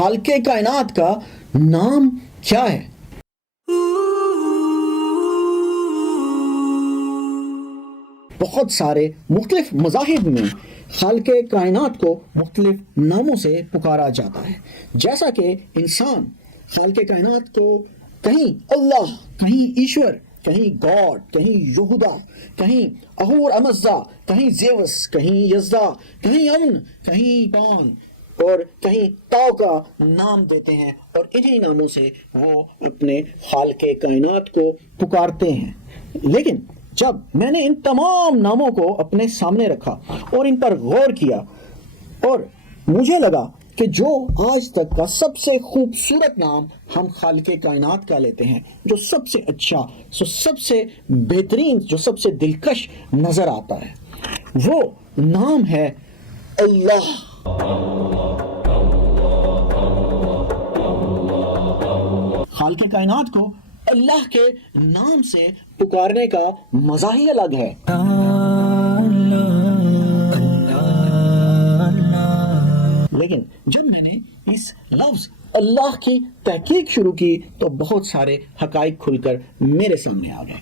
خالق کائنات کا نام کیا ہے؟ بہت سارے مختلف مذاہب میں خالق کائنات کو مختلف ناموں سے پکارا جاتا ہے. جیسا کہ انسان خالق کائنات کو کہیں اللہ، کہیں ایشور، کہیں گاڈ، کہیں یہودا، کہیں اہور امزا، کہیں زیوس، کہیں یزدا، کہیں امن، کہیں پان اور کہیں تاؤ کا نام دیتے ہیں، اور انہی ناموں سے وہ اپنے خالق کائنات کو پکارتے ہیں. لیکن جب میں نے ان تمام ناموں کو اپنے سامنے رکھا اور ان پر غور کیا، اور مجھے لگا کہ جو آج تک کا سب سے خوبصورت نام ہم خالق کائنات کا لیتے ہیں، جو سب سے اچھا، سب سے بہترین، جو سب سے دلکش نظر آتا ہے، وہ نام ہے اللہ. خالق کائنات کو اللہ کے نام سے پکارنے کا مزہ ہی الگ ہے. لیکن جب میں نے اس لفظ اللہ کی تحقیق شروع کی تو بہت سارے حقائق کھل کر میرے سامنے آ گئے.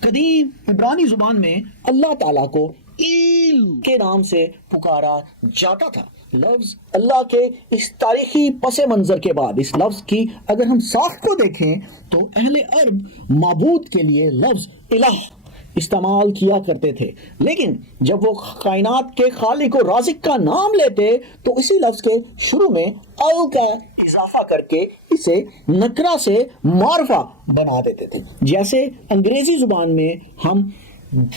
قدیم عبرانی زبان میں اللہ تعالیٰ کو ایل کے نام سے پکارا جاتا تھا. لفظ اللہ کے اس تاریخی پس منظر کے بعد اس لفظ کی اگر ہم ساخت کو دیکھیں تو اہل عرب معبود کے لیے لفظ الہ استعمال کیا کرتے تھے، لیکن جب وہ کائنات کے خالق و رازق کا نام لیتے تو اسی لفظ کے شروع میں ال کا اضافہ کر کے اسے نکرہ سے معرفہ بنا دیتے تھے. جیسے انگریزی زبان میں ہم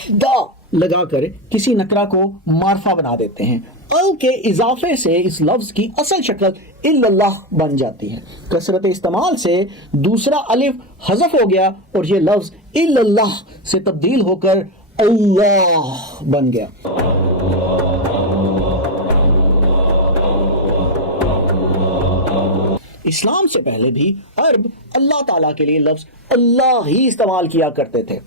دا لگا کر کسی نکرہ کو معرفہ بنا دیتے ہیں. ال کے اضافے سے اس لفظ کی اصل شکل الا اللہ بن جاتی ہے. کثرت استعمال سے دوسرا الف حذف ہو گیا اور یہ لفظ الا اللہ سے تبدیل ہو کر اللہ بن گیا. اسلام سے پہلے بھی عرب اللہ تعالیٰ کے لیے لفظ اللہ ہی استعمال کیا کرتے تھے.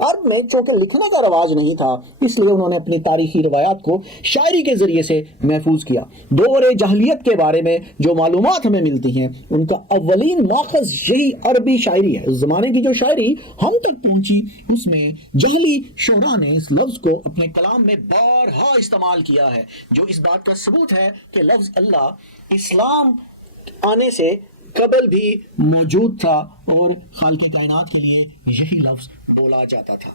عرب میں چونکہ لکھنے کا رواج نہیں تھا، اس لیے انہوں نے اپنی تاریخی روایات کو شاعری کے ذریعے سے محفوظ کیا. دور جاہلیت کے بارے میں جو معلومات ہمیں ملتی ہیں ان کا اولین ماخذ یہی عربی شاعری ہے. اس زمانے کی جو شاعری ہم تک پہنچی اس میں جاہلی شعراء نے اس لفظ کو اپنے کلام میں بارہا استعمال کیا ہے، جو اس بات کا ثبوت ہے کہ لفظ اللہ اسلام آنے سے قبل بھی موجود تھا اور خالق کائنات کے لیے یہی لفظ بولا جاتا تھا.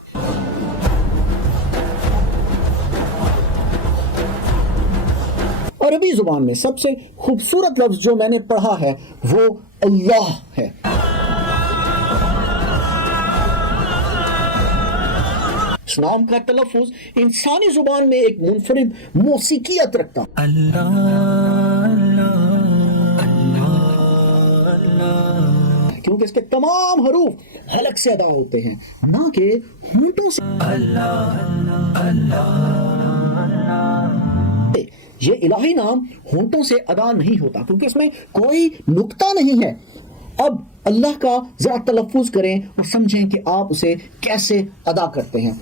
عربی زبان میں سب سے خوبصورت لفظ جو میں نے پڑھا ہے وہ اللہ ہے. اس نام کا تلفظ انسانی زبان میں ایک منفرد موسیقیت رکھتا. کیونکہ اس کے تمام حروف حلق سے ادا ہوتے ہیں، نہ کہ ہونٹوں سے. یہ الہی نام ہونٹوں سے ادا نہیں ہوتا کیونکہ اس میں کوئی نقطہ نہیں ہے. اب اللہ کا ذرا تلفظ کریں اور سمجھیں کہ آپ اسے کیسے ادا کرتے ہیں.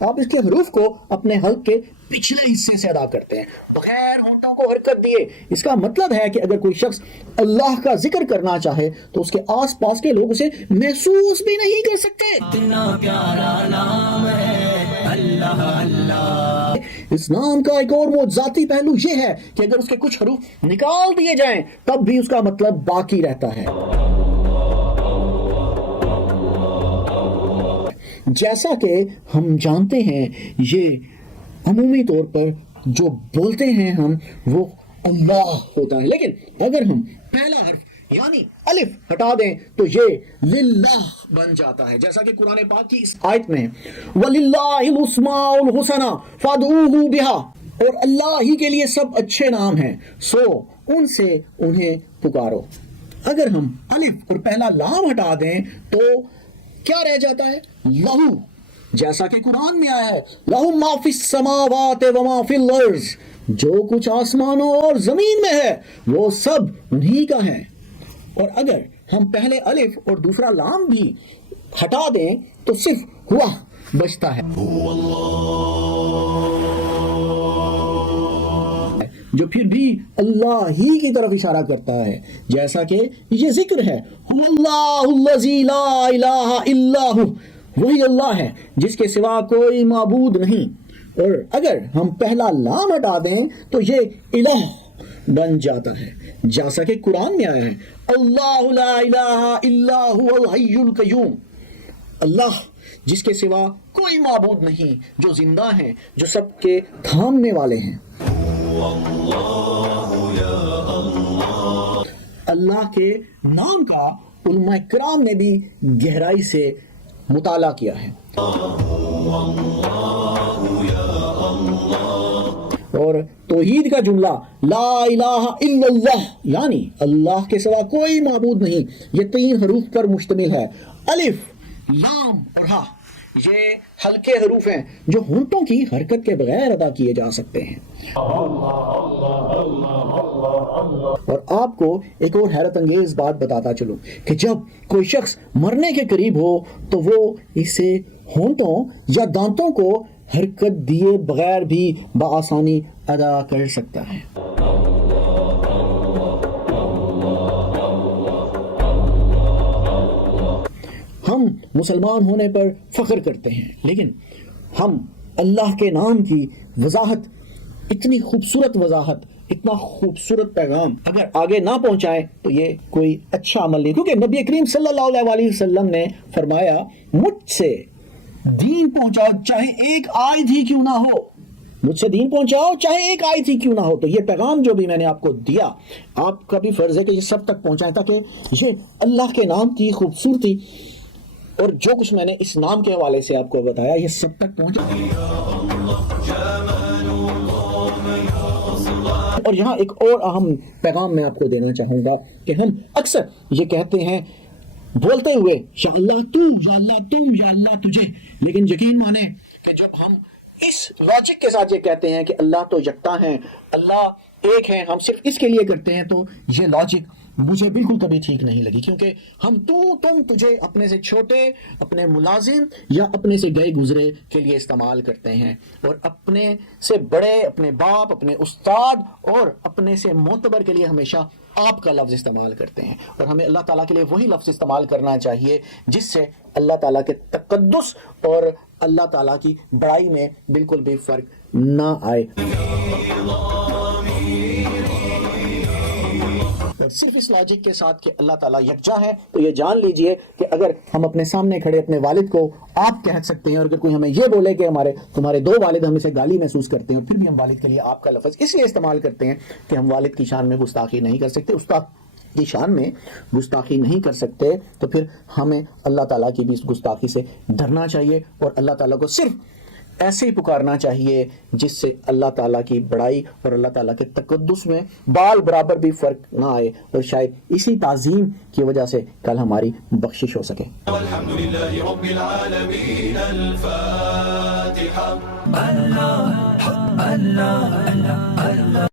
آپ اس کے حروف کو اپنے حلق کے پچھلے حصے سے ادا کرتے ہیں بغیر ہونٹوں کو حرکت دیے. اس کا مطلب ہے کہ اگر کوئی شخص اللہ کا ذکر کرنا چاہے تو اس کے آس پاس کے لوگ اسے محسوس بھی نہیں کر سکتے. اتنا پیارا نام ہے اللہ اللہ. اس نام کا ایک اور معجزاتی پہلو یہ ہے کہ اگر اس کے کچھ حروف نکال دیے جائیں تب بھی اس کا مطلب باقی رہتا ہے. جیسا کہ ہم جانتے ہیں یہ عمومی طور پر جو بولتے ہیں ہم وہ اللہ ہوتا ہے، لیکن اگر ہم پہلا حرف یعنی الف ہٹا دیں تو یہ للہ بن جاتا ہے. جیسا کہ قرآن پاک کی اس آیت میں وَلِلَّهِ الْأَسْمَاءُ الْحُسْنَى فَادْعُوهُ بِهَا، اور اللہ ہی کے لیے سب اچھے نام ہیں سو ان سے انہیں پکارو. اگر ہم الف اور پہلا لام ہٹا دیں تو کیا رہ جاتا ہے؟ لہو. جیسا کہ قرآن میں آیا ہے لہو ما فی السماوات وما فی الارض، جو کچھ آسمانوں اور زمین میں ہے وہ سب انہی کا ہے. اور اگر ہم پہلے الف اور دوسرا لام بھی ہٹا دیں تو صرف ہوا بچتا ہے، جو پھر بھی اللہ ہی کی طرف اشارہ کرتا ہے، جیسا کہ یہ ذکر ہے اللہ الذی لا الہ الا ہو، وہی اللہ ہے جس کے سوا کوئی معبود نہیں۔ اور اگر ہم پہلا لام ہٹا دیں تو یہ الہ بن جاتا ہے، جیسا کہ قرآن میں آیا ہے اللہ لا الہ الا هو الحی القیوم، اللہ جس کے سوا کوئی معبود نہیں، جو زندہ ہیں، جو سب کے تھامنے والے ہیں۔ اللہ کے نام کا علماء کرام نے بھی گہرائی سے مطالعہ کیا ہے، اور توحید کا جملہ لا الہ الا اللہ یعنی اللہ کے سوا کوئی معبود نہیں، یہ 3 حروف پر مشتمل ہے، الف، لام اور ہا۔ یہ ہلکے حروف ہیں جو ہونٹوں کی حرکت کے بغیر ادا کیے جا سکتے ہیں۔ اور آپ کو ایک اور حیرت انگیز بات بتاتا چلوں کہ جب کوئی شخص مرنے کے قریب ہو تو وہ اسے ہونٹوں یا دانتوں کو حرکت دیے بغیر بھی بآسانی ادا کر سکتا ہے۔ ہم مسلمان ہونے پر فخر کرتے ہیں، لیکن ہم اللہ کے نام کی وضاحت، اتنی خوبصورت وضاحت، اتنا خوبصورت پیغام اگر آگے نہ پہنچائے تو یہ کوئی اچھا عمل نہیں، کیونکہ نبی کریم صلی اللہ علیہ وسلم نے فرمایا مجھ سے دین پہنچاؤ چاہے ایک آیت ہی کیوں نہ ہو، مجھ سے دین پہنچاؤ چاہے ایک آیت ہی کیوں نہ ہو۔ تو یہ پیغام جو بھی میں نے آپ کو دیا، آپ کا بھی فرض ہے کہ یہ سب تک پہنچائیں، تاکہ یہ اللہ کے نام کی خوبصورتی اور جو کچھ میں نے اس نام کے حوالے سے آپ کو بتایا یہ سب تک پہنچے۔ اور یہاں ایک اور اہم پیغام میں آپ کو دینا چاہوں گا کہ ہم اکثر یہ کہتے ہیں بولتے ہوئے یا اللہ تو، یا اللہ تم، یا اللہ تجھے، لیکن یقین مانے کہ جب ہم اس لاجک کے ساتھ یہ کہتے ہیں کہ اللہ تو یکتا ہیں، اللہ ایک ہے، ہم صرف اس کے لیے کرتے ہیں، تو یہ لاجک مجھے بالکل کبھی ٹھیک نہیں لگی، کیونکہ ہم تو، تم، تجھے اپنے سے چھوٹے، اپنے ملازم یا اپنے سے گئے گزرے کے لیے استعمال کرتے ہیں، اور اپنے سے بڑے، اپنے باپ، اپنے استاد اور اپنے سے معتبر کے لیے ہمیشہ آپ کا لفظ استعمال کرتے ہیں۔ اور ہمیں اللہ تعالیٰ کے لیے وہی لفظ استعمال کرنا چاہیے جس سے اللہ تعالیٰ کے تقدس اور اللہ تعالیٰ کی بڑائی میں بالکل بھی فرق نہ آئے۔ صرف اس لاجک کے ساتھ کہ اللہ تعالیٰ یکجا ہے، تو یہ جان لیجئے کہ اگر ہم اپنے سامنے کھڑے اپنے والد کو آپ کہہ سکتے ہیں، اور اگر کوئی ہمیں یہ بولے کہ تمہارے 2 والد ہم اسے گالی محسوس کرتے ہیں، اور پھر بھی ہم والد کے لیے آپ کا لفظ اس لیے استعمال کرتے ہیں کہ ہم والد کی شان میں گستاخی نہیں کر سکتے، استاد کی شان میں گستاخی نہیں کر سکتے، تو پھر ہمیں اللہ تعالیٰ کی بھی اس گستاخی سے ڈرنا چاہیے، اور اللہ تعالیٰ کو صرف ایسے ہی پکارنا چاہیے جس سے اللہ تعالیٰ کی بڑائی اور اللہ تعالیٰ کے تقدس میں بال برابر بھی فرق نہ آئے، اور شاید اسی تعظیم کی وجہ سے کل ہماری بخشش ہو سکے۔ والحمدللہ رب العالمین، الفاتحہ۔ اللہ اللہ اللہ اللہ۔